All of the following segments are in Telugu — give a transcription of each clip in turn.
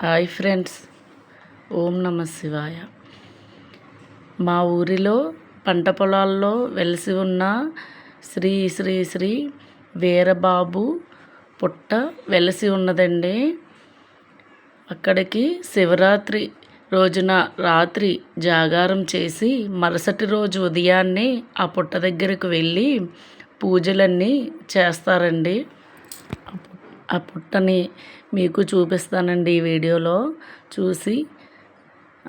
హాయ్ ఫ్రెండ్స్, ఓం నమ శివాయ. మా ఊరిలో పంట పొలాల్లో వెలిసి ఉన్న శ్రీ శ్రీ శ్రీ వీరబాబు పుట్ట వెలిసి ఉన్నదండి. అక్కడికి శివరాత్రి రోజున రాత్రి జాగారం చేసి మరుసటి రోజు ఉదయాన్నే ఆ పుట్ట దగ్గరకు వెళ్ళి పూజలన్నీ చేస్తారండి. ఆ పుట్టని మీకు చూపిస్తానండి. ఈ వీడియోలో చూసి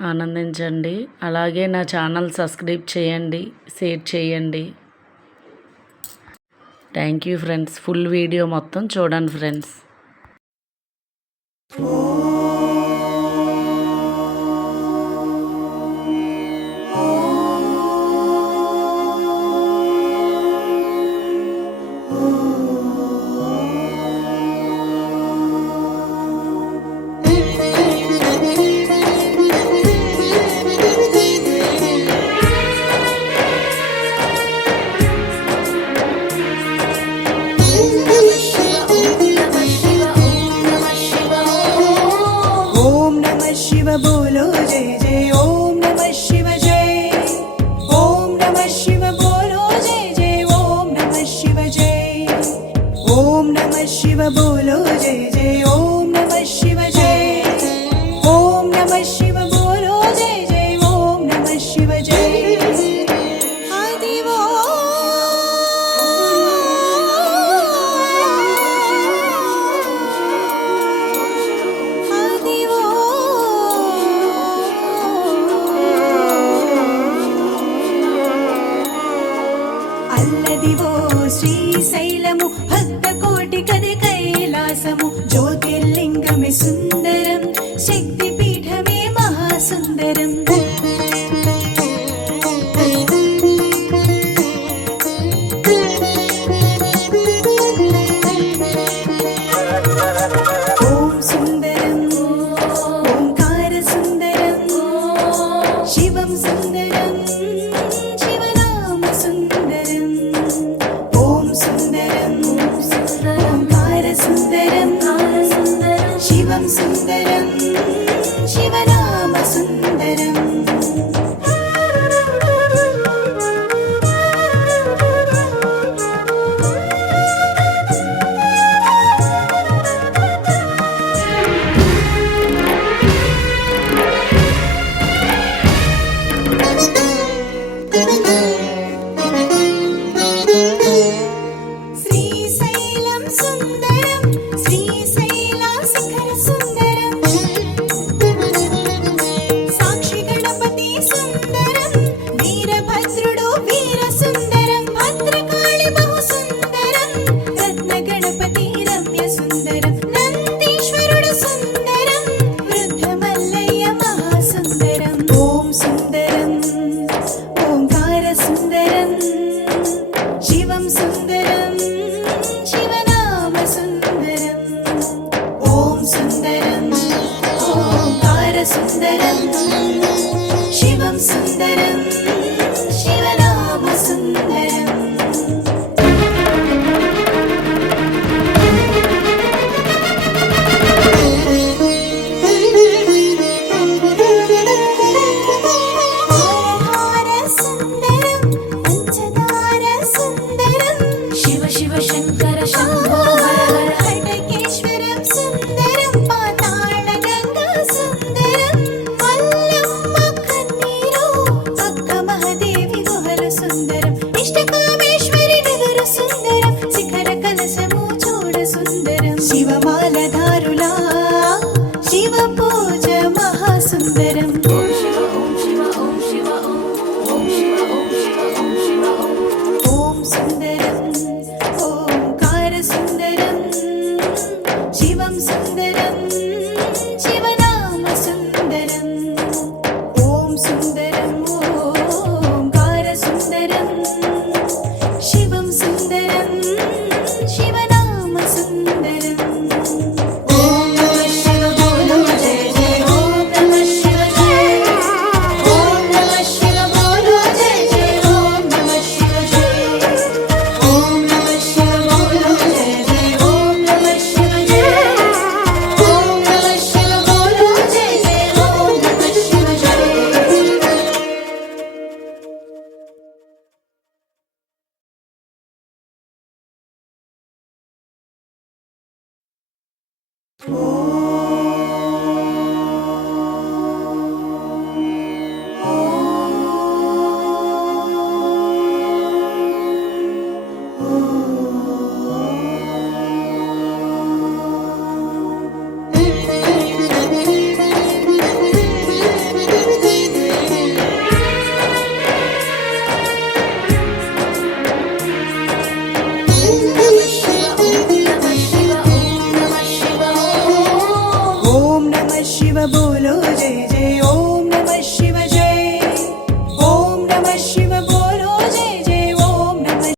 ఆనందించండి. అలాగే నా ఛానల్ సబ్స్క్రైబ్ చేయండి, షేర్ చేయండి. Thank you friends. Full video మొత్తం చూడండి ఫ్రెండ్స్. बोलो जय जय ओम नमः शिव जय। ओम नमः शिव बोलो जय जय ओम नमः शिव जय। ओम नमः शिव बोलो जय जय ओम नमः शिव जय। ओम नमः शिव बोलो जय जय ओम नमः शिव जय। అల్లదివో శ్రీశైలము భక్తకోటి కది కైలాసము జ్యోతిర్లింగమే సుందరం శక్తిపీఠమే మహాసుందరం। ఓం సుందరం ఓంకార సుందరం శివం సుందరం శివనామ సుందరం। ఓం సుందరం ఓంకార సుందరం శివం సుందరం శివనామ సుందరం। శ్రీశైలం సుందరం శ్రీశైల శిఖర సుందరం సాక్షి గణపతి సుందరం వీరభద్రుడు వీర సుందరం భద్రకాళి బహు సుందరం రత్న గణపతి రమ్య సుందరం నందీశ్వరుడు సుందరం వృద్ధ మల్లయ్య మహాసుందరం। ఓం సుందరం ఓంకార సుందరం శివం సుందరం శివనామ సుందరం। ఓం సుందరం ఓంకార సుందరం శివం సుందరం శివనామ సుందరం। ఓంకార సుందరం పంచదార సుందరం శివ శివ శంకర శంభో హర హర హటకేశ్వరం సుందరం పాతాళ గంగా సుందరం మల్లమ్మ కన్నీరు అక్క మహాదేవి గుహలు సుందరం ఇష్టకామేశ్వరి నగరు సుందరం శిఖర కలశము చూడ సుందరం శివమాలధారులా శివ పూజ మహాసుందరం। ఓం సుందరం ఓంకార సుందరం శివం సుందరం శివనామ సుందరం। ఓం సుందరం ఓంకార సుందరం శివం సుందరం శివనామ సుందరం। ఓం నమః శివ బోలో జయ ఓం